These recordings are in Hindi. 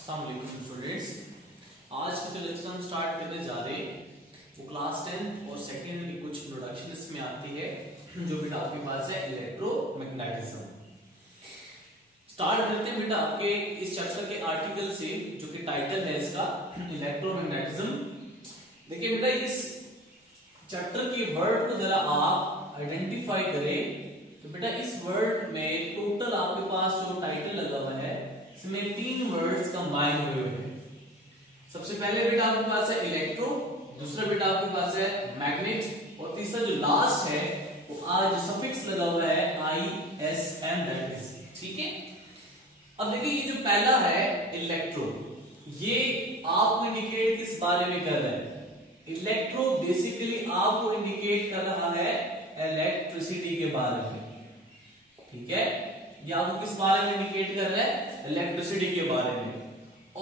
अस्सलाम वालेकुम स्टूडेंट्स। आज के जो लेक्चर हम स्टार्ट करने जा रहे हैं वो क्लास 10 और सेकेंड की कुछ इंट्रोडक्शन इसमें आती है जो बेटा आपके पास है इलेक्ट्रोमैग्नेटिज्म। स्टार्ट करते हैं बेटा आपके इस चैप्टर के आर्टिकल से जो कि टाइटल है इसका इलेक्ट्रोमैग्नेटिज्म। देखिए बेटा इस चैप्टर के वर्ड को जरा आप आइडेंटिफाई करें तो बेटा इस वर्ड में टोटल आपके पास जो टाइटल लगा हुआ है इसमें 3 वर्ड्स कंबाइन हुए हैं। सबसे पहले बेटा आपके पास है इलेक्ट्रो, दूसरा बेटा आपके पास है मैग्नेट और तीसरा जो लास्ट है वो आज सफिक्स लगा हुआ है ISM दैट इज। ठीक है, अब देखिए ये जो पहला है इलेक्ट्रो, ये आपको इंडिकेट किस बारे में कर रहा है? इलेक्ट्रो बेसिकली आपको इंडिकेट कर रहा है इलेक्ट्रिसिटी के बारे में। ठीक है, ये आपको किस बारे में इंडिकेट कर रहा है? इलेक्ट्रिसिटी के बारे में।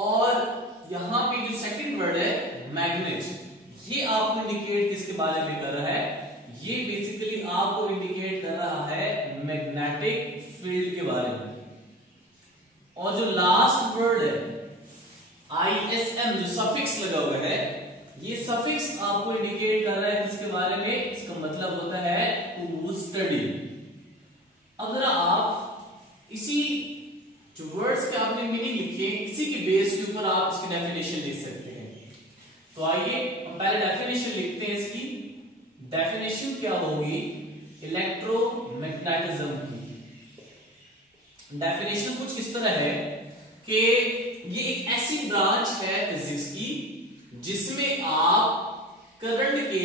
और यहां पे जो सेकंड वर्ड है मैग्नेट, ये आपको इंडिकेट किसके बारे में कर रहा है? ये बेसिकली आपको इंडिकेट कर रहा है मैग्नेटिक फील्ड के बारे में। और जो लास्ट वर्ड है ISM जो सफिक्स लगा हुआ है, ये सफिक्स आपको इंडिकेट कर रहा है किसके बारे में? इसका मतलब होता है टू स्टडी। अब जरा आप इसी जो वर्ड्स के आपने मीनिंग लिखे इसी के बेस के ऊपर आप इसकी डेफिनेशन लिख सकते हैं। तो आइए हम पहले डेफिनेशन लिखते हैं। इसकी डेफिनेशन क्या होगी इलेक्ट्रोमैग्नेटिज्म की? डेफिनेशन कुछ इस तरह है कि ये एक ऐसी ब्रांच है फिजिक्स की जिसमें आप करंट के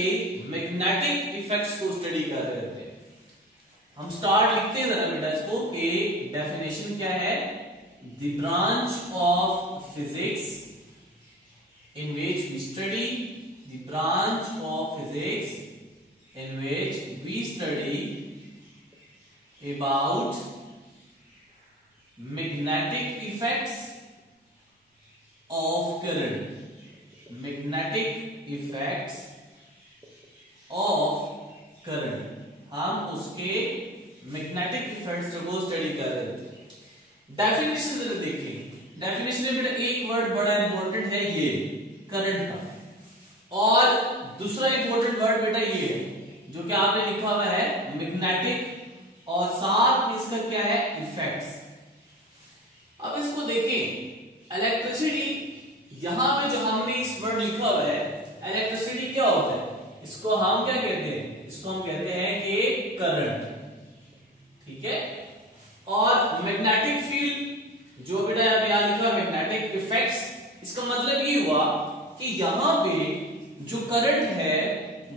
मैग्नेटिक इफेक्ट्स को स्टडी कर रहे थे। हम स्टार्ट लिखते हैं जरा बेटा इसको कि डेफिनेशन क्या है? The branch of physics in which we study, the branch of physics in which we study about magnetic effects of current, magnetic effects of current. हम उसके मैग्नेटिक इफेक्ट्स को स्टडी कर रहे थे। डेफिनेशन जरा देखिए, डेफिनेशन में बेटा एक वर्ड बड़ा इंपॉर्टेंट है ये करंट का, और दूसरा इंपॉर्टेंट वर्ड बेटा ये जो कि आपने लिखा हुआ है मैग्नेटिक, और साथ में इसका क्या है? इफेक्ट्स। अब इसको देखें, इलेक्ट्रिसिटी यहां पे जो हमने इस वर्ड लिखा हुआ है इलेक्ट्रिसिटी क्या होता है? इसको हम क्या कहते हैं? इसको हम कहते हैं कि करंट। ठीक है, और मैग्नेटिक फील्ड जो बेटा अभी यहां लिखा है मैग्नेटिक इफेक्ट्स, इसका मतलब ये हुआ कि यहां पे जो करंट है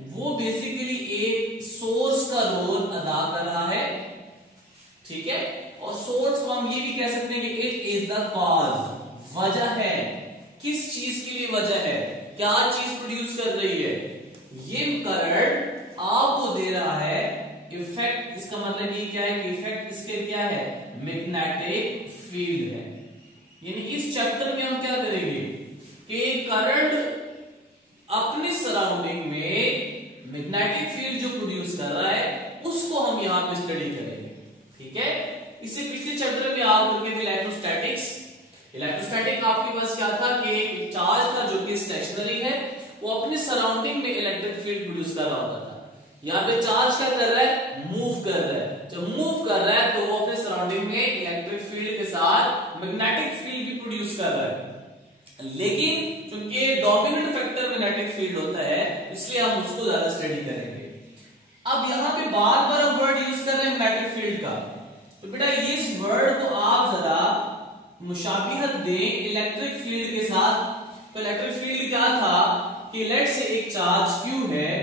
वो बेसिकली एक सोर्स का रोल अदा कर रहा है। ठीक है, और सोर्स को हम ये भी कह सकते हैं कि इट इज द कॉज, वजह है। किस चीज के लिए वजह है? क्या चीज प्रोड्यूस कर रही है? ये करंट आपको दे रहा है इफेक्ट। इसका मतलब ये क्या है कि इफेक्ट इसके क्या है? मैग्नेटिक फील्ड है। यानी इस चैप्टर में हम क्या करेंगे कि करंट अपनी सराउंडिंग में मैग्नेटिक फील्ड जो प्रोड्यूस कर रहा है उसको हम यहां पे स्टडी करेंगे। ठीक है, इससे पिछले चैप्टर में आप करके थे इलेक्ट्रोस्टैटिक्स। इलेक्ट्रोस्टैटिक आपके पास क्या था कि चार्ज था जो कि स्टेशनरी है, वो अपने सराउंडिंग में इलेक्ट्रिक फील्ड प्रोड्यूस कर रहा होता था। यहाँ पे चार्ज क्या कर रहा है? मूव कर रहा है। जब मूव कर रहा है तो वो अपने सराउंडिंग में इलेक्ट्रिक फील्ड के साथ मैग्नेटिक फील्ड भी प्रोड्यूस कर रहा है। लेकिन चूंकि डोमिनेंट फैक्टर मैग्नेटिक फील्ड होता है इसलिए हम उसको ज्यादा स्टडी करेंगे। अब यहाँ पे बार बार हम वर्ड यूज कर रहे हैं मैग्नेटिक फील्ड का, तो बेटा इस वर्ड को आप जरा मुशाबिहत दें इलेक्ट्रिक फील्ड के साथ। तो इलेक्ट्रिक फील्ड क्या था कि लेट से एक चार्ज Q है,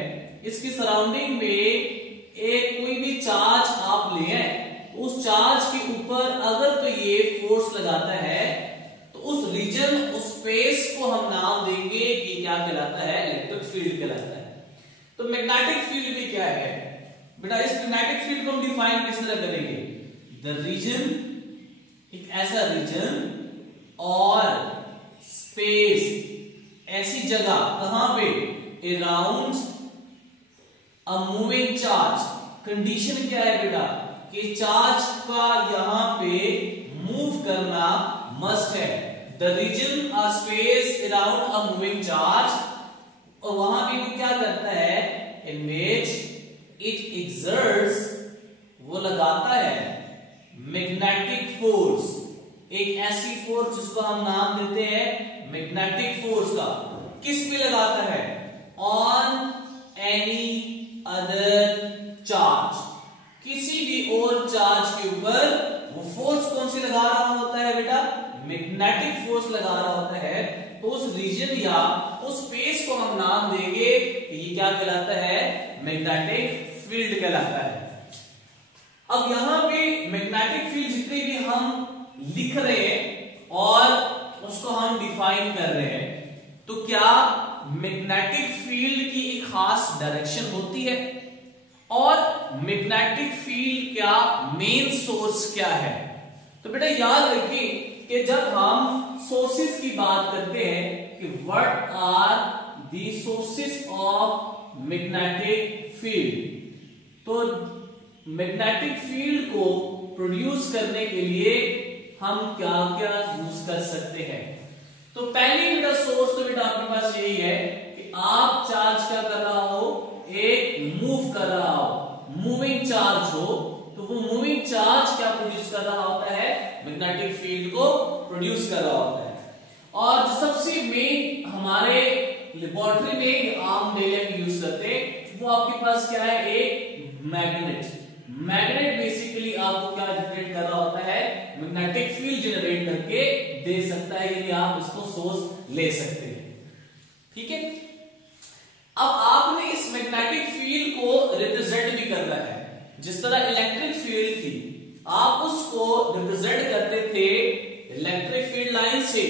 इसकी सराउंडिंग में एक कोई भी चार्ज आप ले आए, तो उस चार्ज के ऊपर अगर तो ये फोर्स लगाता है तो उस रीजन, उस स्पेस को हम नाम देंगे कि क्या कहलाता है? इलेक्ट्रिक फील्ड कहलाता है। तो मैग्नेटिक फील्ड भी क्या है बेटा? इस मैग्नेटिक फील्ड को हम डिफाइन किस तरह करेंगे? द रीजन, एक ऐसा रीजन और स्पेस, ऐसी जगह कहां पे? Around a moving charge. Condition क्या है बेटा कि चार्ज का यहां पे मूव करना मस्ट है। द रीजन और space around a moving charge, और वहां भी वो क्या करता है, इन विच इट एक्सर्ट्स, वो लगाता है मैग्नेटिक फोर्स, एक ऐसी फोर्स जिसको हम नाम देते हैं मैग्नेटिक फोर्स का, किस पे लगाता है, ऑन एनी अदर चार्ज, किसी भी और चार्ज के ऊपर वो फोर्स कौन सी लगा रहा होता है बेटा, मैग्नेटिक फोर्स लगा रहा होता है। तो उस रीजन या उस स्पेस को हम नाम देंगे कि ये क्या कहलाता है, मैग्नेटिक फील्ड कहलाता है। अब यहां पे मैग्नेटिक फील्ड जितने भी हम लिख रहे हैं और उसको हम डिफाइन कर रहे हैं, तो क्या मैग्नेटिक फील्ड की एक खास डायरेक्शन होती है, और मैग्नेटिक फील्ड क्या मेन सोर्स क्या है। तो बेटा याद रखिए कि जब हम सोर्सेस की बात करते हैं कि what are the sources of magnetic field, तो मैग्नेटिक फील्ड को प्रोड्यूस करने के लिए हम क्या क्या यूज कर सकते हैं। तो पहली बेटा सोर्स तो बेटा आपके पास यही है कि आप चार्ज क्या कर रहा हो, एक मूव कर रहा हो, मूविंग चार्ज हो, तो वो मूविंग चार्ज क्या प्रोड्यूस कर रहा होता है, मैग्नेटिक फील्ड को प्रोड्यूस कर रहा होता है। और जो सबसे मेन हमारे लेबोरेटरी में आम डेली यूज करते हैं, वो आपके पास क्या है, एक मैग्नेट। मैग्नेट बेसिकली आपको क्या जनरेट कर रहा होता है, मैग्नेटिक फील्ड जनरेट करके दे सकता है, यदि आप इसको सोर्स ले सकते हैं। ठीक है, अब आपने इस मैग्नेटिक फील्ड को रिप्रेजेंट भी करना है। जिस तरह इलेक्ट्रिक फील्ड थी, आप उसको रिप्रेजेंट करते थे इलेक्ट्रिक फील्ड लाइन से,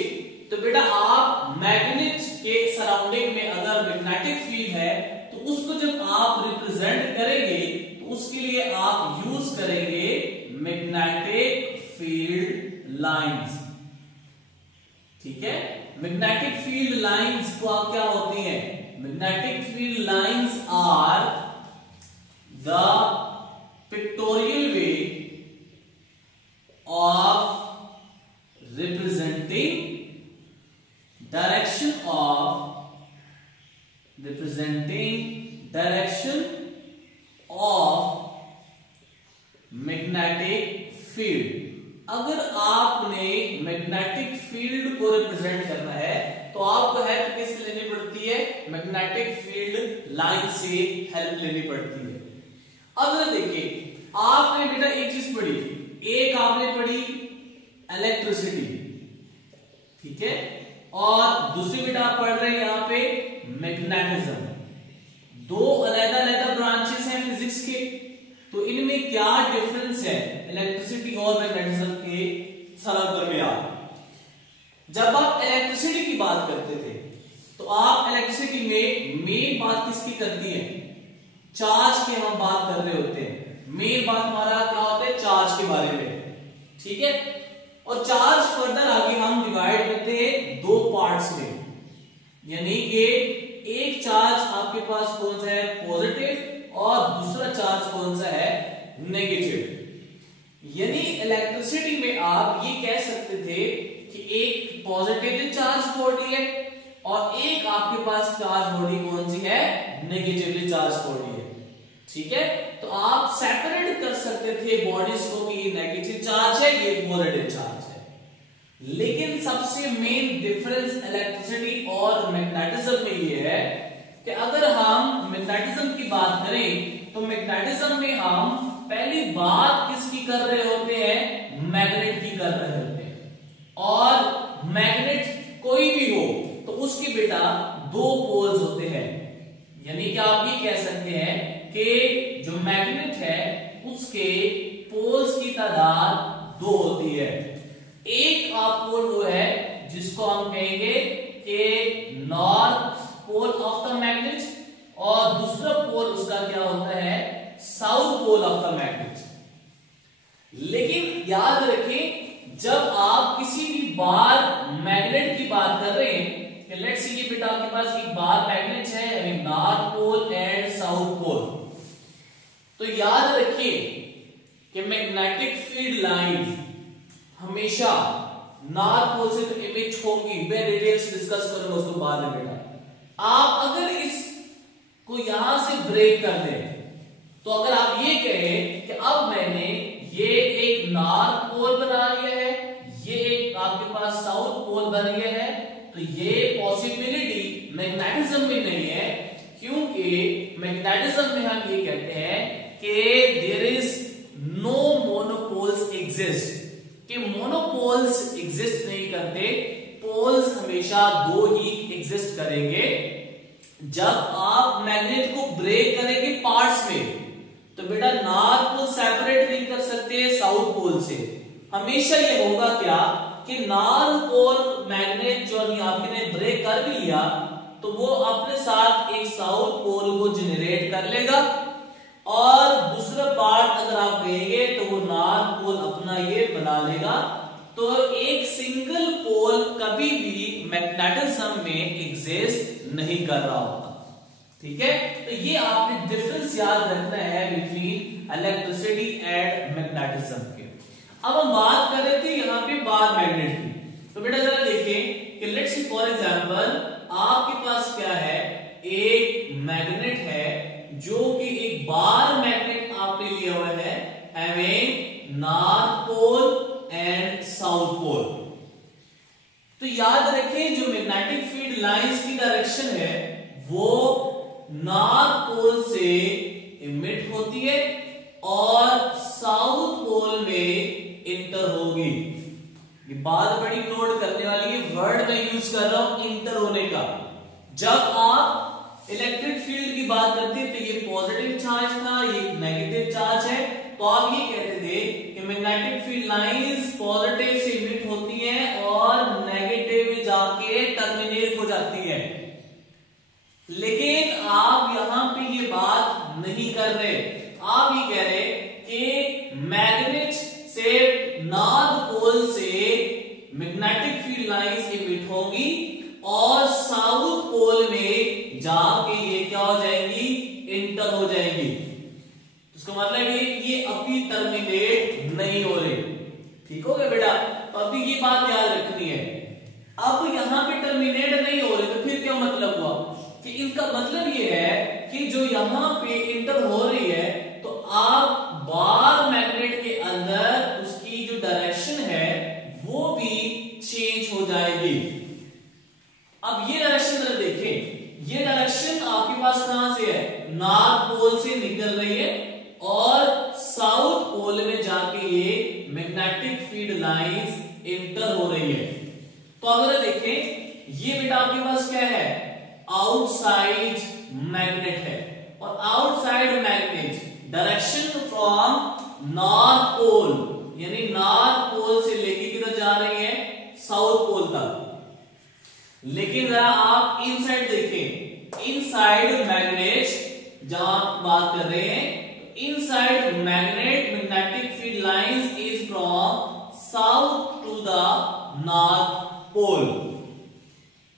तो बेटा आप मैग्नेट के सराउंडिंग में अगर मैग्नेटिक फील्ड है, तो उसको जब आप रिप्रेजेंट करेंगे तो उसके लिए आप यूज करेंगे मैग्नेटिक फील्ड लाइंस। ठीक है, मैग्नेटिक फील्ड लाइंस को आप क्या होती हैं, magnetic field lines are the pictorial way of representing direction of magnetic field. अगर आपने मैग्नेटिक फील्ड को रिप्रेजेंट करना है तो आपको हेल्प किससे लेनी पड़ती है, मैग्नेटिक फील्ड लाइन से हेल्प लेनी पड़ती है। अब देखिए, आपने बेटा एक चीज पढ़ी, एक आपने पढ़ी इलेक्ट्रिसिटी, ठीक है, और दूसरी बेटा आप पढ़ रहे हैं यहां पे मैग्नेटिज्म। दो अलग-अलग ब्रांचेस हैं फिजिक्स के, तो इनमें क्या डिफरेंस है इलेक्ट्रिसिटी और मैग्नेटिज्म के दरमियान। जब आप इलेक्ट्रिसिटी की बात करते थे तो आप इलेक्ट्रिसिटी में मेन बात किसकी करती है, चार्ज की हम बात कर रहे होते हैं। मेन बात हमारा क्या होता है, चार्ज के बारे में, ठीक है। और चार्ज फर्दर आगे हम डिवाइड करते हैं दो पार्ट्स में, यानी कि एक चार्ज आपके पास कौन सा है, पॉजिटिव, और दूसरा चार्ज कौन सा है, नेगेटिव। यानी इलेक्ट्रिसिटी में आप ये कह सकते थे कि एक पॉजिटिवली चार्ज बॉडी है और एक आपके पास चार्ज बॉडी कौन सी है, नेगेटिवली चार्ज बॉडी है, ठीक है। तो आप सेपरेट कर सकते थे बॉडीज को कि ये नेगेटिव चार्ज है, ये पॉजिटिव चार्ज है। लेकिन सबसे मेन डिफरेंस इलेक्ट्रिसिटी और मैग्नेटिज्म में ये है कि अगर हम मैग्नेटिज्म की बात करें तो मैग्नेटिज्म में हम पहली बात किसकी कर रहे होते हैं, मैग्नेट की कर रहे होते हैं। और मैग्नेट कोई भी हो तो उसकी बेटा दो पोल्स होते हैं, यानी कि आप ये कह सकते हैं कि जो मैग्नेट है उसके पोल्स की तादाद दो होती है। एक आप पोल वो है जिसको हम कहेंगे कि north pole of the magnet, और दूसरा पोल उसका क्या होता है, south pole of the magnet. लेकिन याद रखें, जब आप किसी भी बार मैग्नेट की बात कर रहे हैं कि लेट्स सी बेटा आपके पास एक बार मैग्नेट है, यानी north pole and south pole, तो याद रखिए कि मैग्नेटिक फील्ड लाइंस हमेशा नॉर्थ पोल से तो इमिट होगी, मैं डिटेल से डिस्कस करूंगा उसको बाद में बेटा। आप अगर इसको यहां से ब्रेक कर दें तो अगर आप ये कहें कि अब मैंने ये एक नॉर्थ पोल बना लिया है, ये एक आपके पास साउथ पोल बन गया है, तो ये पॉसिबिलिटी मैग्नेटिज्म में नहीं है, क्योंकि मैग्नेटिज्म में हम ये कहते हैं कि there is no monopoles exist, कि मोनोपोल्स एग्जिस्ट नहीं करते, पोल्स हमेशा दो ही एग्जिस्ट करेंगे। जब आप मैग्नेट को ब्रेक करेंगे पार्ट्स में तो बेटा नॉर्थ पोल सेपरेट नहीं कर सकते साउथ पोल से, हमेशा ये होगा क्या कि नॉर्थ पोल मैग्नेट जो आपने ब्रेक कर भी लिया तो वो अपने साथ एक साउथ पोल को जनरेट कर लेगा, और दूसरा पार्ट अगर आप कहेंगे तो वो नॉर्थ पोल अपना ये बना लेगा। तो एक सिंगल पोल कभी भी मैग्नेटिज्म में एग्जिस्ट नहीं कर रहा होता, ठीक है। तो ये आपने डिफरेंस याद रखना है बिटवीन इलेक्ट्रिसिटी एंड मैग्नेटिज्म के। अब हम बात कर रहे थे यहाँ पे बार मैग्नेट की, तो बेटा जरा देखें कि लेट्स से फॉर एग्जांपल आपके पास क्या है, एक मैग्नेट है जो कि एक बार मैग्नेट आपने लिया हुआ है having north pole and south pole. तो याद रखें जो मैग्नेटिक फील्ड लाइंस की डायरेक्शन है वो नॉर्थ पोल से इमिट होती है और साउथ पोल में इंटर होगी। ये बात बड़ी नोट करने वाली है, वर्ड मैं यूज कर रहा हूं इंटर होने का। जब आप इलेक्ट्रिक फील्ड की बात करते हैं तो ये पॉजिटिव चार्ज था, ये नेगेटिव चार्ज है, तो आप ये कहते थे कि मैग्नेटिक फील्ड लाइंस पॉजिटिव से इमिट होती हैं और नेगेटिव में जाके टर्मिनेट हो जाती है। लेकिन आप यहां पे ये बात नहीं कर रहे, आप ये कह रहे कि मैग्नेट से नॉर्थ पोल से मैग्नेटिक फील्ड लाइंस इमिट होगी और साउथ पोल में जाके ये क्या हो जाएंगी, इंटर हो जाएंगी। इसका मतलब ये अभी टर्मिनेट नहीं हो रही, ठीक हो गया बेटा। तो अभी ये बात याद रखनी है, अब यहां पे टर्मिनेट नहीं हो रही तो फिर क्या मतलब हुआ कि इनका मतलब ये है कि जो यहां पे इंटर हो रही है तो आप बार मैग्नेट के अंदर उसकी जो डायरेक्शन है वो भी चेंज हो जाएगी। अब ये डायरेक्शन जरा देखें, ये डायरेक्शन आपके पास कहां से है, नॉर्थ पोल से निकल रही है और साउथ पोल में जाके ये मैग्नेटिक फील्ड लाइंस इंटर हो रही है। तो अगर देखें ये बेटा आपके पास क्या है, आउटसाइड मैग्नेट है, और outside magnet direction from north pole यानी नॉर्थ पोल से लेके किधर जा रही है, साउथ पोल तक। लेकिन जरा आप इनसाइड देखें, इनसाइड मैग्नेट जहां बात कर रहे हैं, inside magnet magnetic field lines is from south to the north pole.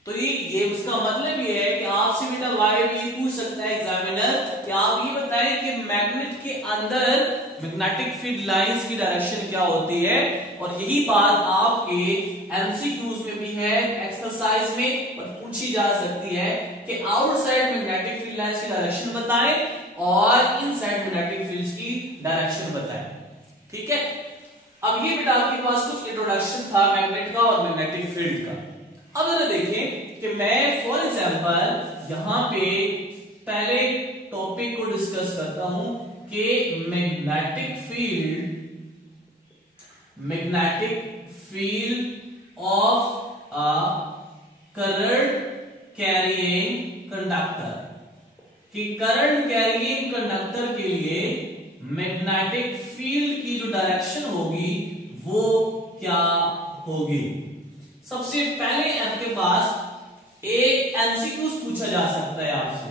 तो ये उसका मतलब ये है कि आपसे बेटा वाई ये पूछ सकता है एग्जामिनर कि आप ये बताएं कि मैग्नेट के अंदर मैग्नेटिक फील्ड लाइंस की डायरेक्शन क्या होती है, और यही बात आपके एमसीक्यूज में भी है, एक्सरसाइज में पूछी जा सकती है कि आउटसाइड मैग्नेटिक फील्ड लाइंस की डायरेक्शन बताएं और इनसाइड मैग्नेटिक फील्ड्स की डायरेक्शन बताएं, ठीक है। अब ये बेटा आपके पास कुछ इंट्रोडक्शन था मैग्नेट का और मैग्नेटिक फील्ड का। अब अगर देखें कि मैं फॉर एग्जांपल यहां पे पहले टॉपिक को डिस्कस करता हूं कि magnetic field of a current carrying conductor, कि करंट कैरिंग कंडक्टर के लिए मैग्नेटिक फील्ड की जो डायरेक्शन होगी वो क्या होगी। सबसे पहले आपके पास एक एमसीक्यू पूछा जा सकता है आपसे,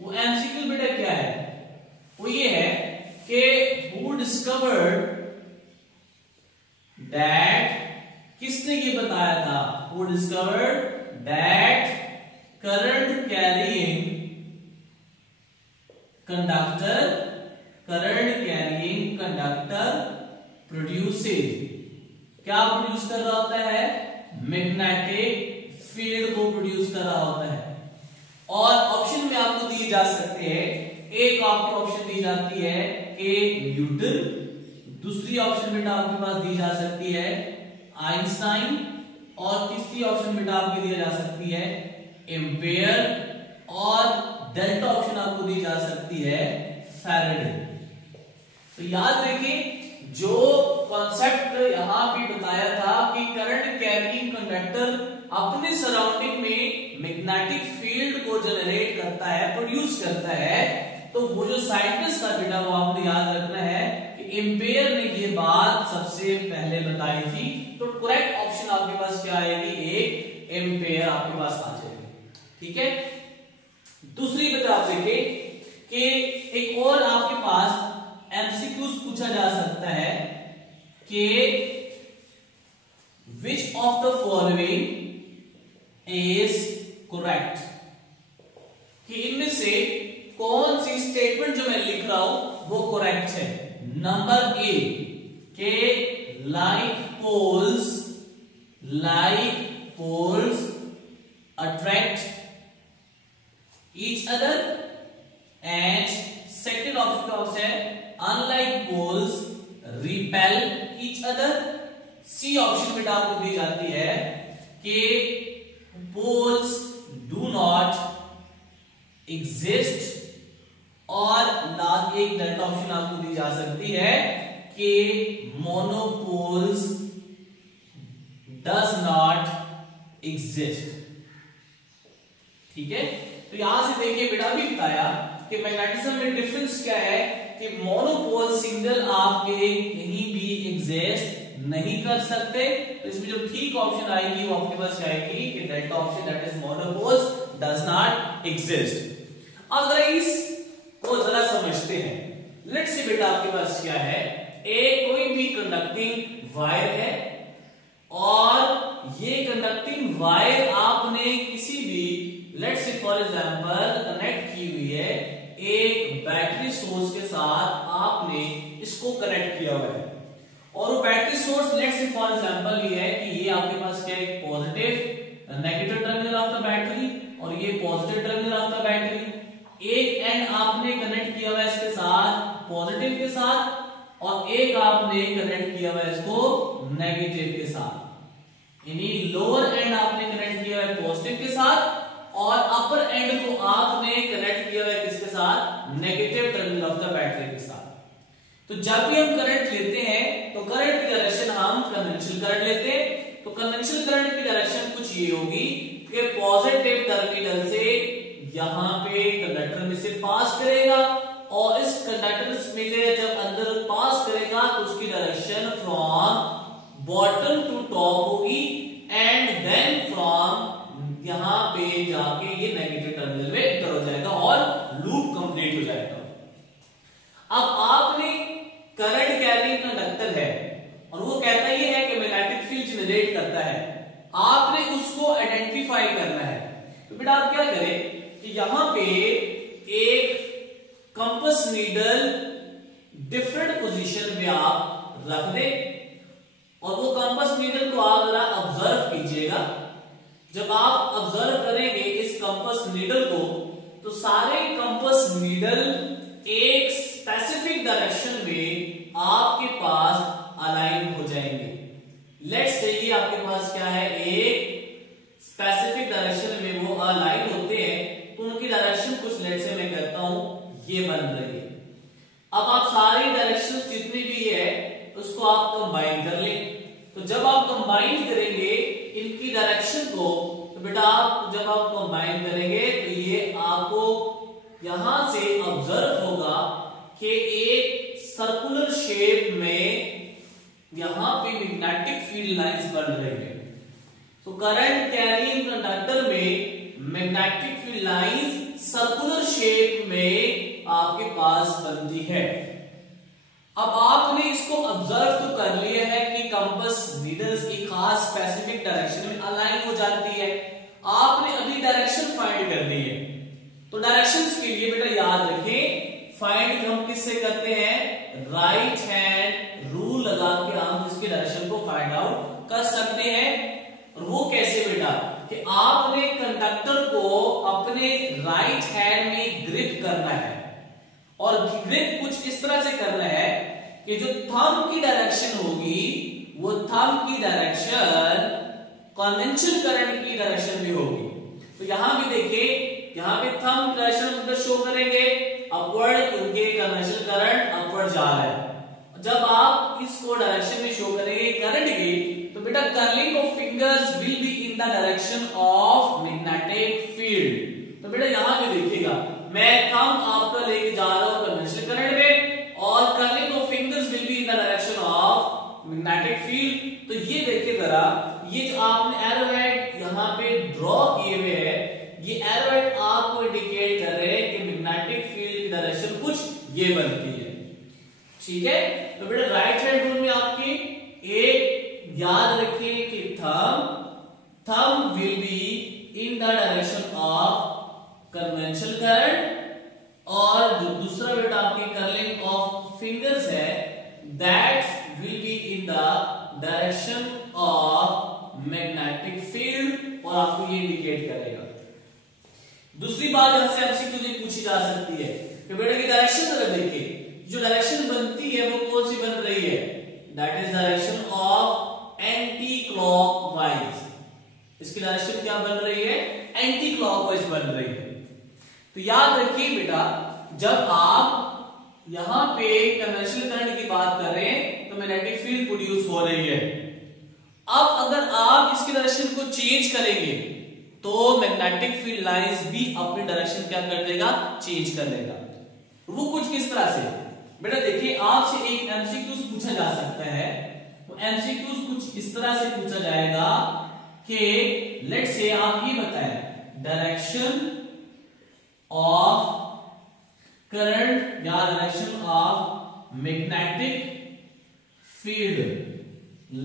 वो एमसीक्यू बेटा क्या है, वो ये है कि हु डिस्कवर्ड दैट, किसने ये बताया था, who discovered that current carrying conductor produces क्या प्रोड्यूस कर रहा होता है? मैग्नेटिक फील्ड को प्रोड्यूस कर रहा होता है। और ऑप्शन में आपको दिए जा सकते हैं, एक आपको ऑप्शन दी जाती है कि न्यूटन, दूसरी ऑप्शन बेटा आपके पास दी जा सकती है आइंस्टाइन, और तीसरी ऑप्शन बेटा आपकी दी जा सकती है एम्पेयर, और डेल्टा ऑप्शन आपको दी जा सकती है फैराडे। तो याद रखिए जो कॉन्सेप्ट यहां पे बताया था कि करंट कैरिंग कंडक्टर अपने सराउंडिंग में मैग्नेटिक फील्ड को जनरेट करता है, प्रोड्यूस करता है, तो वो जो साइंटिस्ट था बेटा वो आपने याद रखना है कि एम्पेयर ने ये बात सबसे पहले बताई थी। तो करेक्ट ऑप्शन आपके पास क्या आएगी? एक एम्पेयर आपके पास आ जाएगी। ठीक है, दूसरी बेटा आप देखिए कि एक और आपके पास एमसीक्यूज पूछा जा सकता है कि which of the following is correct, कि इनमें से कौन सी स्टेटमेंट जो मैं लिख रहा हूं वो करेक्ट है। नंबर ए के like poles attract each other, and second option है unlike poles repel each other. C option बेटा आपको दी जाती है कि पोल्स डू नॉट एग्जिस्ट, और लास्ट एक डेल्टा ऑप्शन आपको दी जा सकती है कि मोनोपोल्स डज नॉट एग्जिस्ट। ठीक है, तो यहां से देखिए बेटा भी बताया कि मैग्नेटिज्म में डिफरेंस क्या है कि मोनोपोल सिंगल आपके कहीं भी एग्जिस्ट नहीं कर सकते। तो इसमें जो ठीक ऑप्शन आएगी वो आपके पास क्या आएगी कि delta option, that is monopoles does not exist. अब जरा इसको जरा समझते हैं। लेट्स से बेटा आपके पास क्या है, एक कोई भी कंडक्टिंग वायर है, और ये कंडक्टिंग वायर आपने किसी भी let's say for example connect की हुई है एक बैटरी सोर्स के साथ, आपने इसको कनेक्ट किया हुआ है, और वो battery source let's say for example ये है कि ये आपके पास क्या है, positive negative terminal of the battery, और ये positive terminal of the battery. एक एंड आपने कनेक्ट किया हुआ है इसके साथ पॉजिटिव के साथ, और एक आपने कनेक्ट किया हुआ है इसको नेगेटिव के साथ। यानी लोअर एंड आपने कनेक्ट किया हुआ है पॉजिटिव के साथ, और अपर एंड को आपने कनेक्ट किया हुआ है किसके साथ, negative terminal of the battery के साथ। तो जब भी हम करंट लेते हैं तो करंट की डायरेक्शन हम कन्वेंशनल करंट लेते हैं। तो कन्वेंशनल करंट की डायरेक्शन कुछ ये होगी कि पॉजिटिव टर्मिनल से यहां पे कंडक्टर में से पास करेगा, और इस कंडक्टर में से जब अंदर पास करेगा तो उसकी direction from bottom to top होगी, एंड देन फ्रॉम यहां पे जाके ये नेगेटिव टर्मिनल में एंटर हो जाएगा और लूप कंप्लीट हो जाएगा। अब आपने करंट कैरिंग कंडक्टर है और वो कहता ये है कि मैग्नेटिक फील्ड जनरेट करता है, आपने उसको आइडेंटिफाई करना है। तो बेटा आप क्या करें कि यहां पे एक कंपास नीडल डिफरेंट पोजीशन में आप रख दें, और वो कंपास नीडल को आप जरा ऑब्जर्व कीजिएगा। जब आप ऑब्जर्व करेंगे इस कंपास नीडल को, तो सारे कंपास नीडल एक स्पेसिफिक डायरेक्शन में आपके पास अलाइन हो जाएंगे। लेट्स से ये आपके पास क्या है, एक स्पेसिफिक डायरेक्शन में वो अलाइन होते हैं, तो उनकी डायरेक्शन कुछ लेट्स से मैं कहता हूं ये बन रही है। अब आप सारी डायरेक्शंस जितनी भी है उसको आप कंबाइन कर लें। तो जब आप कंबाइन करेंगे इनकी डायरेक्शन को, तो बेटा आप जब आप कंबाइन करेंगे तो ये आपको यहां से ऑब्जर्व होगा कि एक सर्कुलर शेप में यहां पे मैग्नेटिक फील्ड लाइंस बन रही है। तो करंट कैरिंग कंडक्टर में magnetic field lines circular shape में आपके पास बनती है। अब आपने इसको ऑब्जर्व तो कर लिया है कि कंपास नीडल्स एक खास स्पेसिफिक डायरेक्शन में अलाइन हो जाती है, आपने अभी डायरेक्शन फाइंड करनी है। तो डायरेक्शंस के लिए बेटा याद रखें, फाइंड हम किससे करते हैं, राइट हैंड रूल लगा के हम इसके डायरेक्शन को फाइंड आउट कर सकते हैं। और वो कैसे बेटा, कि आपने कंडक्टर को अपने राइट हैंड में ग्रिप करना है, और ग्रिप कुछ इस तरह से करना है कि जो थंब की डायरेक्शन होगी वो थंब की डायरेक्शन कन्वेंशनल करंट की डायरेक्शन में होगी। तो यहां भी देखिए, यहां पे थंब की डायरेक्शन शो करेंगे अपवर्ड, क्योंकि कन्वेंशनल करंट अपवर्ड जा रहा है। जब आप इसको डायरेक्शन में शो करेंगे करंट की, तो बेटा curling of fingers will be in the direction of magnetic field. तो बेटा यहां पे देखिएगा, मैं थंब आपका लेके जा रहा हूं कन्वेंशनल करंट में, और curling of fingers will be in the direction of magnetic field. तो ये देखिए जरा, ये जो आपने एरो हेड यहाँ पे ड्रॉ किए हुए है, ये एरो हेड आपको इंडिकेट कर रहे हैं कि मैग्नेटिक फील्ड की डायरेक्शन कुछ ये बनती है। ठीक है, तो बेटा राइट हैंड रूल में आपकी एक याद रखिए कि thumb will be in the direction of conventional current, और जो दूसरा बेटा आपकी कर्लिंग ऑफ फिंगर्स है that will be in the direction of magnetic field, और आपको ये इंडिकेट करेगा। दूसरी बात यहां से एमसीक्यू पूछी जा सकती है कि बेटा की डायरेक्शन अगर देखिए, जो डायरेक्शन बनती है वो कौन सी बन रही है, that is direction of anti clockwise. इसकी डायरेक्शन क्या बन रही है, एंटी क्लॉकवाइज बन रही है। तो याद रखिए बेटा, जब आप यहां पे कन्वेंशनल करंट की बात कर रहे हैं तो मैग्नेटिक फील्ड प्रोड्यूस हो रही है। अब अगर आप इसकी डायरेक्शन को चेंज करेंगे तो मैग्नेटिक फील्ड लाइंस भी अपनी डायरेक्शन क्या कर देगा, चेंज कर देगा। वो कुछ किस तरह से बेटा देखिए, आपसे एक एमसीक्यूज पूछा जा सकता है। तो एमसीक्यूज कुछ इस तरह से पूछा जाएगा कि लेट्स से आप ये बताएं डायरेक्शन ऑफ करंट या direction of magnetic field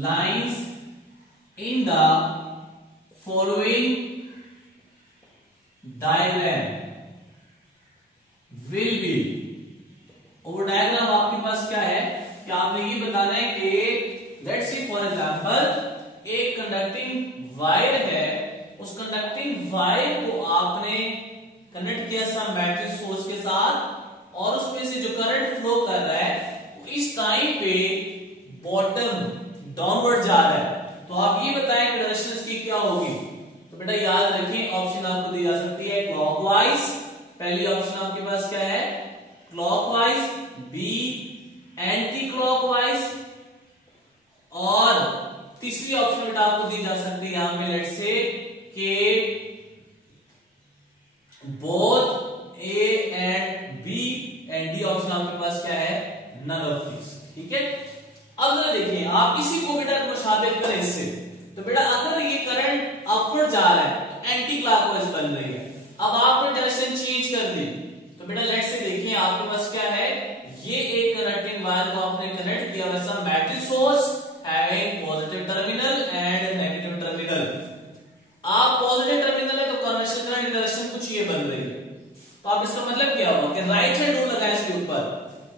lines in the following diagram will be, और डायग्राम आपके पास क्या है कि आपने ये बताना है कि लेट्स से फॉर एग्जांपल एक कंडक्टिंग वायर है, उस कंडक्टिंग वायर को आपने कनेक्ट किया सम बैटरी सोर्स के साथ, और उसमें से जो करंट फ्लो कर रहा है इस टाइम पे बॉटम डाउनवर्ड जा रहा है। तो आप ये बताएं कि डायरेक्शन इसकी क्या होगी। तो बेटा याद रखिए, ऑप्शन आपको दी जा सकती है क्लॉकवाइज, पहली ऑप्शन आपके पास क्या है क्लॉकवाइज, बी एंटी क्लॉकवाइज, और तीसरी ऑप्शन बेटा आपको दी जा सकती है यहां पे लेट्स से कि both A and B, and D option आपके पास क्या है नन ऑफ दिस। ठीक है, अब जरा देखिए, आप इसी को बेटा मुशाबिह करें इससे। तो बेटा अगर ये करंट अपवर्ड जा रहा है तो एंटी क्लॉकवाइज बन रही है। अब आपने डायरेक्शन चेंज कर दी, तो बेटा लेट्स से देखिए आपके पास क्या है, ये एक कनेक्टिंग वायर को आपने कनेक्ट किया वैसा battery source having positive terminal and negative terminal. आप पॉजिटिव टर्मिनल है तो कन्वेंशनल करंट की डायरेक्शन कुछ ये बन रही है। तो आप इसका मतलब क्या हुआ कि राइट हैंड रूल लगाए इसके ऊपर,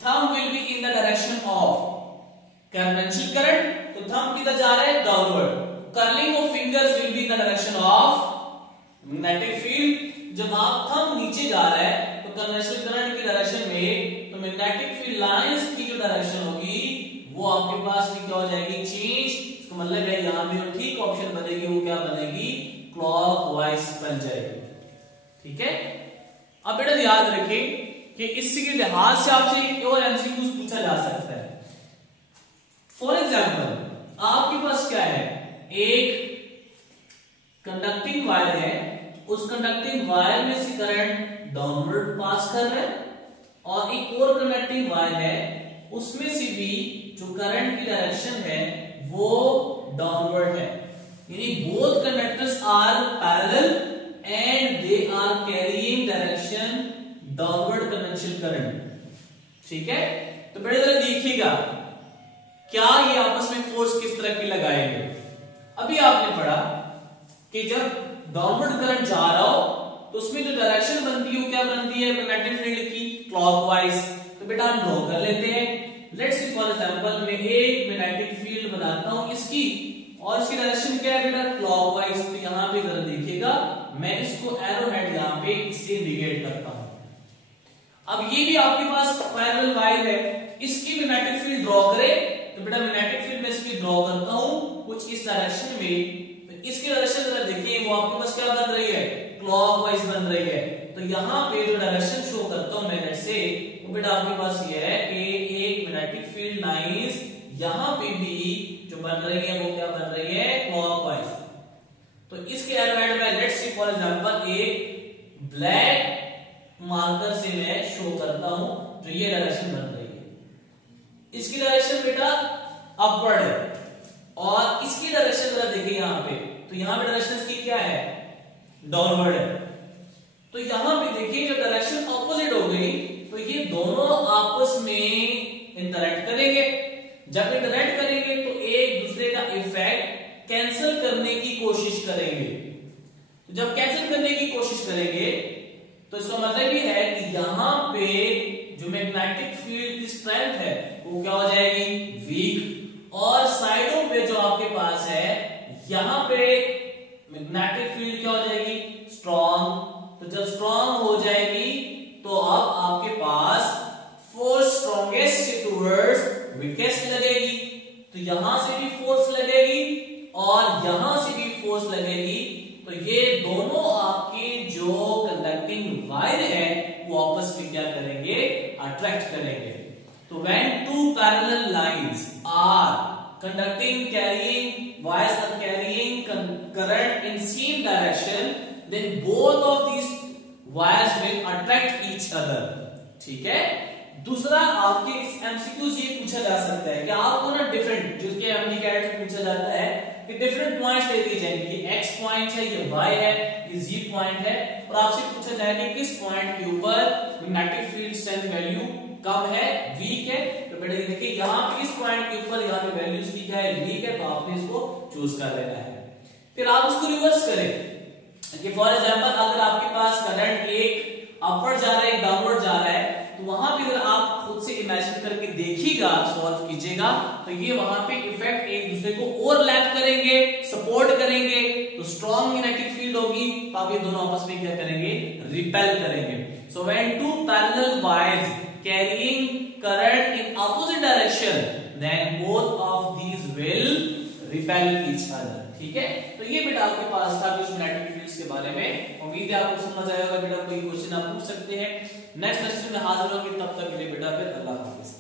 thumb will be in the direction of conventional current, तो थंब किधर जा रहा है downward, curling of fingers will be in the direction of magnetic field. जब आप थंब नीचे जा रहा है तो कन्वेंशनल करंट की डायरेक्शन में, तो मैग्नेटिक फील्ड लाइंस की जो डायरेक्शन होगी वो आपके पास भी क्या हो जाएगी, चेंज। इसका मतलब है यहां भी जो ठीक ऑप्शन बनेगी वो क्या बनेगी, क्लॉकवाइज बन जाएगी। ठीक है, अब बेटा याद रखिए कि इसी के लिहाज से आपसे एक और एमसीक्यू पूछा जा सकता है। फॉर एग्जाम्पल आपके पास क्या है, एक कंडक्टिंग वायर है, उस कंडक्टिंग वायर में से करंट डाउनवर्ड पास कर रहा है, और एक और कंडक्टिंग वायर है उसमें से भी जो करंट की डायरेक्शन है वो डाउनवर्ड है, यानी both conductors are parallel and they are carrying direction downward conventional current. ठीक है, तो बेटा जरा देखिएगा क्या ये आपस में फोर्स किस तरह की लगाएंगे। अभी आपने पढ़ा कि जब डाउनवर्ड करंट जा रहा हो तो उसमें जो डायरेक्शन बनती है वो क्या बनती है मैग्नेटिक फील्ड की, क्लॉकवाइज। तो बेटा हम ड्रॉ कर लेते हैं, लेट्स से फॉर एग्जांपल मैं एक मैग्नेटिक फील्ड बनाता हूं इसकी, और इसकी डायरेक्शन क्या है बेटा, क्लॉकवाइज। तो यहां पे जरा देखिएगा, मैं इसको एरो हेड यहां पे इससे इंडिकेट करता हूं। अब ये भी आपके पास पैरेलल वायर है, इसकी मैग्नेटिक फील्ड ड्रॉ करें। तो बेटा मैग्नेटिक फील्ड में इसकी ड्रॉ करता हूं कुछ इस डायरेक्शन में। तो इसकी डायरेक्शन जरा देखिए, वो आपके पास क्या बन रही है, क्लॉकवाइज बन रही है। तो यहाँ पे जो डायरेक्शन शो करता हूं मैग्नेट से, वो बेटा आपके पास ये है कि एक मैग्नेटिक फील्ड लाइंस यहाँ पे भी जो बन रही है वो क्या बन रही है, क्लॉकवाइज। तो इसके एरोहेड में लेट्स से फॉर एग्जांपल एक ब्लैक मार्कर से मैं शो करता हूं जो ये डायरेक्शन बन रही है। इसकी डायरेक्शन बेटा अपवर्ड है, और इसकी डायरेक्शन जरा देखिए यहाँ पे, तो यहाँ पे डायरेक्शन इसकी क्या है, डाउनवर्ड है। तो यहाँ पे देखिए जब डायरेक्शन ऑपोजिट हो गई तो ये दोनों आपस में इंटरैक्ट करेंगे। जब इंटरैक्ट करेंगे तो एक दूसरे का इफेक्ट कैंसिल करने की कोशिश करेंगे। तो जब कैंसिल करने की कोशिश करेंगे तो इसका मतलब ये है कि यहाँ पे जो मैग्नेटिक फील्ड की स्ट्रेंथ है वो क्या हो जाएगी, वीक, और साइडों पे जो आपके पास है यहाँ पे मैग्नेटिक फील्ड क्या हो जाएगी, स्ट्रॉन्ग। तो जब स्ट्रॉन्ग हो जाएगी तो अब आपके पास फोर्स स्ट्रॉन्गेस्ट टुवर्ड्स वीकेस्ट लगेगी। तो यहां से भी फोर्स लगेगी और यहां से भी फोर्स लगेगी। तो ये दोनों आपके जो कंडक्टिंग वायर है वो आपस में क्या करेंगे, अट्रैक्ट करेंगे। तो when two parallel lines are conducting carrying wires are carrying current in same direction, then both of these wires will attract each other। ठीक है। दूसरा आपके इस एमसीक्यू से ये पूछा जा सकता है कि आपको ना डिफरेंट जो कि एमडीकैट से पूछा जाता है कि डिफरेंट पॉइंट्स दे दिए जाएंगे, ये एक्स पॉइंट है, ये वाई है, ये जी पॉइंट है, और आपसे पूछा जाएगा कि किस पॉइंट के ऊपर मैग्नेटिक फील्ड स्ट्रेंथ वैल्यू कम है, वीक है। तो बेटा देखिए यहाँ पे इस पॉइंट के ऊपर यहाँ पे वैल्यू इसकी क्या है, वीक है, तो आपने इसको चूज कर लेना है। फिर आप उसको रिवर्स करें कि फॉर एग्जांपल अगर आपके पास करंट एक अपवर्ड जा रहा है, एक डाउनवर्ड जा रहा है, तो वहां पे अगर आप खुद से इमेजिन करके देखिएगा, सॉल्व कीजिएगा, तो ये वहां पे इफेक्ट एक दूसरे को ओवरलैप करेंगे, सपोर्ट करेंगे। तो स्ट्रॉन्ग मैग्नेटिक फील्ड होगी, तो आप ये दोनों आपस में क्या करेंगे, रिपेल करेंगे। So when two parallel wires carrying current in opposite direction, then both of these will repel each other. ठीक है। तो ये बेटा आपके पास था कुछ मैग्नेटिक फील्ड्स के बारे में। उम्मीद है आपको समझ आएगा। बेटा कोई क्वेश्चन आप पूछ सकते हैं। नेक्स्ट लेक्चर में हाजिर होंगे, तब तक के लिए बेटा फिर अल्लाह हाफिज।